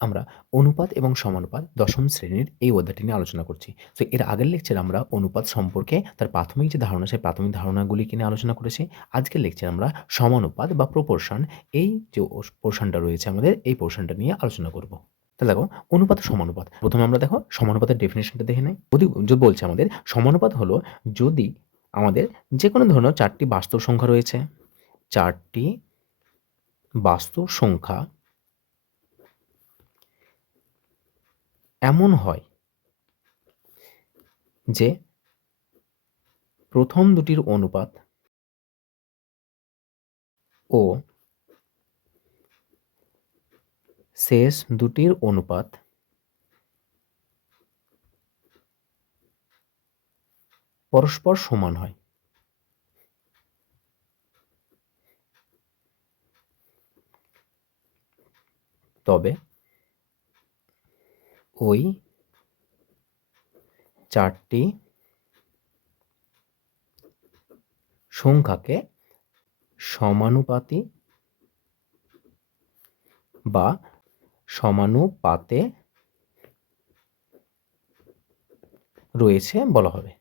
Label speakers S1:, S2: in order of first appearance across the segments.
S1: আমরা অনুপাত এবং সমানুপাত দশম শ্রেণির এই অধ্যায়টি নিয়ে আলোচনা করছি। তো এর আগের লেকচার আমরা অনুপাত সম্পর্কে তার প্রাথমিক যে ধারণা, সেই প্রাথমিক ধারণাগুলি নিয়ে আলোচনা করেছি, আজকের লেকচার আমরা সমানুপাত বা প্রপোর্শন এই যে পোর্শনটা রয়েছে আমাদের, এই পোর্শনটা নিয়ে আলোচনা করব। তাহলে দেখো, অনুপাত সমানুপাত। প্রথমে আমরা দেখো, সমানুপাতের ডেফিনেশনটা দেখে নেই। যদি যদি বলছে আমাদের, সমানুপাত হলো যদি আমাদের যে কোনো ধরনের চারটি বাস্তব সংখ্যা রয়েছে, চারটি বাস্তব সংখ্যা এমন হয় যে প্রথম দুটির অনুপাত ও শেষ দুটির অনুপাত পরস্পর সমান হয়। তবে ওই চারটি সংখ্যাকে সমানুপাতি বা সমানুপাতে রয়েছে বলা হবে।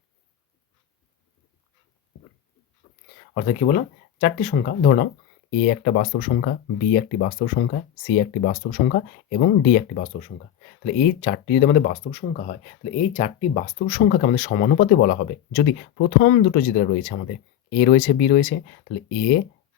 S1: অর্থাৎ কি বললাম? চারটি সংখ্যা, ধরে নাও। এ একটা বাস্তব সংখ্যা, বি একটি বাস্তব সংখ্যা, সি একটি বাস্তব সংখ্যা এবং ডি একটি বাস্তব সংখ্যা। তাহলে এই চারটি যদি আমাদের বাস্তব সংখ্যা হয়, তাহলে এই চারটি বাস্তব সংখ্যাকে আমাদের সমানুপাতে বলা হবে। যদি প্রথম দুটো যেটা রয়েছে আমাদের, এ রয়েছে, বি রয়েছে, তাহলে এ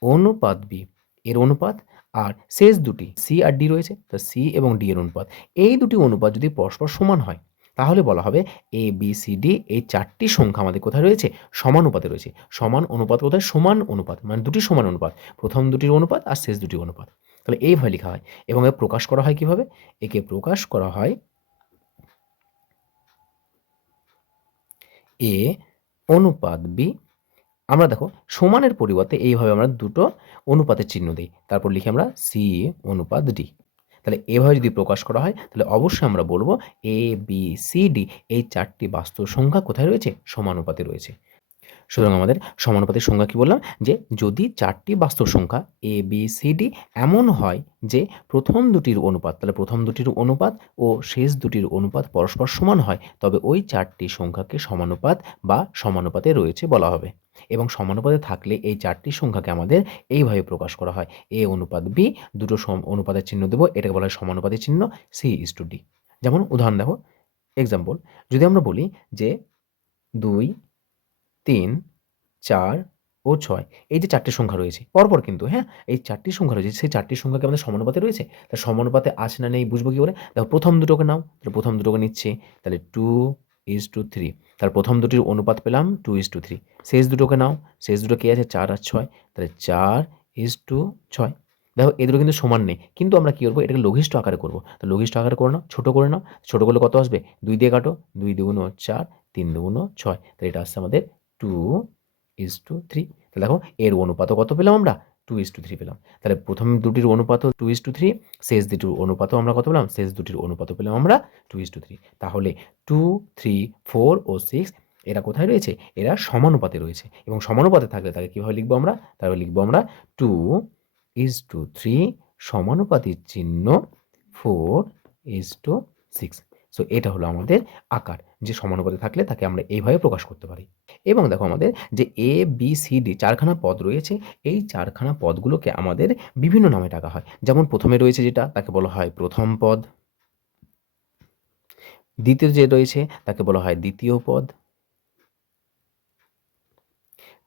S1: অনুপাত বি, এর অনুপাত আর শেষ দুটি, সি আর ডি রয়েছে, তো সি এবং ডি এর অনুপাত। এই দুটি অনুপাত যদি পরস্পর সমান হয় তাহলে বলা হবে এ বি সি ডি এই চারটি সংখ্যা আমাদের কোথায় রয়েছে? সমানুপাতে রয়েছে। সমান অনুপাত কোথায়? সমান অনুপাত মানে দুটি সমান অনুপাত। প্রথম দুটির অনুপাত আর শেষ দুটির অনুপাত। তাহলে এইভাবে লেখা হয় এবং এর প্রকাশ করা হয় কীভাবে? একে প্রকাশ করা হয় এ অনুপাত বি আমরা দেখো সমানের পরিবর্তে এইভাবে আমরা দুটো অনুপাতের চিহ্ন দিই। তারপর লিখি আমরা সি অনুপাত ডি তাহলে এভাবে যদি প্রকাশ করা হয়, তাহলে অবশ্যই আমরা বলব এ বি সি ডি এই চারটি বাস্তব সংখ্যা কোথায় রয়েছে? সমানুপাতে রয়েছে। সুতরাং আমাদের সমানুপাতের সংখ্যা কি বললাম? যে যদি চারটি বাস্তব সংখ্যা এ বি সি ডি এমন হয় যে প্রথম দুটির অনুপাত, তাহলে প্রথম দুটির অনুপাত ও শেষ দুটির অনুপাত পরস্পর সমান হয়, তবে ওই চারটি সংখ্যাকে সমানুপাত বা সমানুপাতে রয়েছে বলা হবে। এবং সমানুপাতে থাকলে এই চারটি সংখ্যাকে আমাদের এইভাবে প্রকাশ করা হয়। এ অনুপাত বি দুটো অনুপাতের চিহ্ন দেবো, এটাকে বলা হয় সমানুপাতের চিহ্ন সি ইস টু ডি যেমন উদাহরণ দেখো এক্সাম্পল যদি আমরা বলি যে দুই তিন, চার ও ছয়। এই যে চারটি সংখ্যা রয়েছে, পরপর কিন্তু হ্যাঁ? এই চারটি সংখ্যা রয়েছে, সেই চারটি সংখ্যাকে আমাদের সমানুপাতে রয়েছে? তা সমানুপাতে আছে না নেই, বুঝব কী করে? দেখো, প্রথম দুটোকে নাও, তাহলে প্রথম দুটোকে নিচ্ছি, তাহলে টু ইজ টু থ্রি। তাহলে প্রথম দুটির অনুপাত পেলাম টু ইজ টু থ্রি। শেষ দুটোকে নাও, শেষ দুটো কে আছে? চার আর ছয়। তাহলে চার ইজ টু ছয়। দেখো, এ দুটো কিন্তু সমান নেই, কিন্তু আমরা কী করব? এটাকে লঘিষ্ঠ আকারে করব। তো লঘিষ্ঠ আকারে করে নাও, ছোটো করে নাও, ছোটো করলে কত আসবে? দুই দিয়ে কাটো, দুই দুগুণ চার, তিন দুগুণ ছয়। তাহলে এটা আসছে আমাদের টু ইজ টু থ্রি তাহলে দেখো, এর অনুপাত কত পেলাম আমরা? টু ইজ টু থ্রি পেলাম। তাহলে প্রথম দুটির অনুপাত টু ইজ টু থ্রি শেষ দুটির অনুপাতও আমরা কত পেলাম? শেষ দুটির অনুপাতও পেলাম আমরা টু ইজ টু থ্রি তাহলে টু থ্রি ফোর ও সিক্স এরা কোথায় রয়েছে? এরা সমানুপাতে রয়েছে। এবং সমানুপাতে থাকলে তাকে কীভাবে লিখব আমরা? তাহলে লিখব আমরা টু ইজ টু থ্রি সমানুপাতির চিহ্ন four is two six so এটা হলো আমাদের আকার। যে সমানুপাতে থাকলে তাকে আমরা এইভাবে প্রকাশ করতে পারি। এবং দেখো আমাদের যে এ বি সি ডি চারখানা পদ রয়েছে, এই চারখানা পদগুলোকে আমাদের বিভিন্ন নামে ডাকা হয়। যেমন প্রথমে রয়েছে যেটা, তাকে বলা হয় প্রথম পদ। দ্বিতীয় যে রয়েছে, তাকে বলা হয় দ্বিতীয় পদ।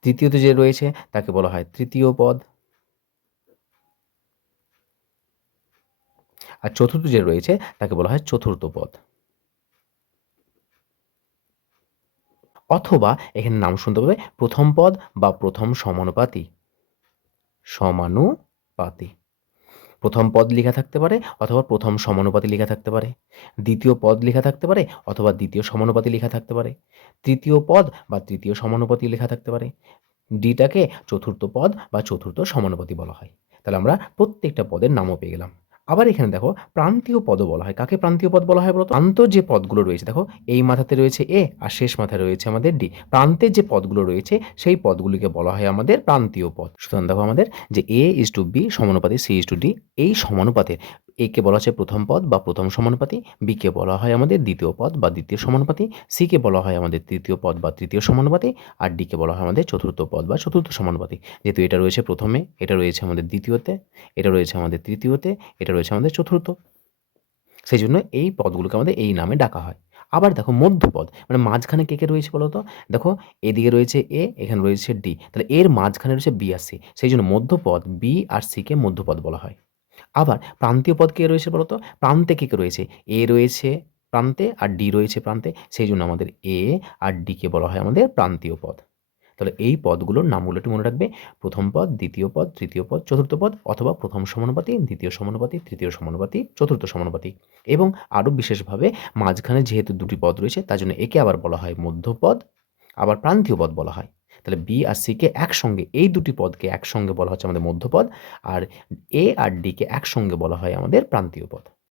S1: তৃতীয়ত যে রয়েছে, তাকে বলা হয় তৃতীয় পদ। আর চতুর্থ যে রয়েছে, তাকে বলা হয় চতুর্থ পদ। অথবা এখানে নাম শুনতে পাবে প্রথম পদ বা প্রথম সমানুপাতি। সমানুপাতি। প্রথম পদ লেখা থাকতে পারে অথবা প্রথম সমানুপাতি লেখা থাকতে পারে। দ্বিতীয় পদ লেখা থাকতে পারে অথবা দ্বিতীয় সমানুপাতি লেখা থাকতে পারে। তৃতীয় পদ বা তৃতীয় সমানুপাতি লেখা থাকতে পারে। ডিটাকে চতুর্থ পদ বা চতুর্থ সমানুপাতি বলা হয়। তাহলে আমরা প্রত্যেকটা পদের নামও পেয়ে গেলাম। আবার এখানে দেখো প্রান্তীয় পদ বলা হয়। কাকে প্রান্তীয় পদ বলা হয় বলতো? প্রান্ত যে পদগুলো রয়েছে, দেখো, এই মাথাতে রয়েছে এ আর শেষ মাথায় রয়েছে আমাদের ডি। প্রান্তের যে পদগুলো রয়েছে, সেই পদগুলিকে বলা হয় আমাদের প্রান্তীয় পদ। সুতরাং দেখো আমাদের যে এ ইস টু বি সমানুপাতে সি ইস টু ডি, এই সমানুপাতে একে বলা হচ্ছে প্রথম পদ বা প্রথম সমানুপাতি বিকে বলা হয় আমাদের দ্বিতীয় পদ বা দ্বিতীয় সমানুপাতি সিকে বলা হয় আমাদের তৃতীয় পদ বা তৃতীয় সমানুপাতি, আর ডিকে বলা হয় আমাদের চতুর্থ পদ বা চতুর্থ সমানুপাতি। যেহেতু এটা রয়েছে প্রথমে, এটা রয়েছে আমাদের দ্বিতীয়তে, এটা রয়েছে আমাদের তৃতীয়তে, এটা রয়েছে আমাদের চতুর্থ। সেই জন্য এই পদগুলোকে আমাদের এই নামে ডাকা হয়। আবার দেখো মধ্যপদ মানে মাঝখানে কে কে রয়েছে বলো তো দেখো এদিকে রয়েছে এ এখানে রয়েছে ডি তাহলে এর মাঝখানে রয়েছে বি আর সি সেই জন্য মধ্যপদ বি আর সিকে মধ্যপদ বলা হয়। আবার প্রান্তীয় পদ কে রয়েছে বলো তো প্রান্তে কে কে রয়েছে? এ রয়েছে প্রান্তে আর ডি রয়েছে প্রান্তে। সেই জন্য আমাদের এ আর ডিকে বলা হয় আমাদের প্রান্তীয় পদ। তাহলে এই পদগুলোর নামগুলো একটু মনে রাখবে। প্রথম পদ, দ্বিতীয় পদ, তৃতীয় পদ, চতুর্থ পদ অথবা প্রথম সমানুপাতি, দ্বিতীয় সমানুপাতি, তৃতীয় সমানুপাতি, চতুর্থ সমানুপাতি এবং আরও বিশেষভাবে মাঝখানে যেহেতু দুটি পদ রয়েছে তার জন্য একে আবার বলা হয় মধ্যপদ, আবার প্রান্তীয় পদ বলা হয়। তাহলে বি আর সিকে একসঙ্গে, এই দুটি পদকে একসঙ্গে বলা হচ্ছে আমাদের মধ্যপদ, আর এ আর ডিকে একসঙ্গে বলা হয় আমাদের প্রান্তীয় পদ।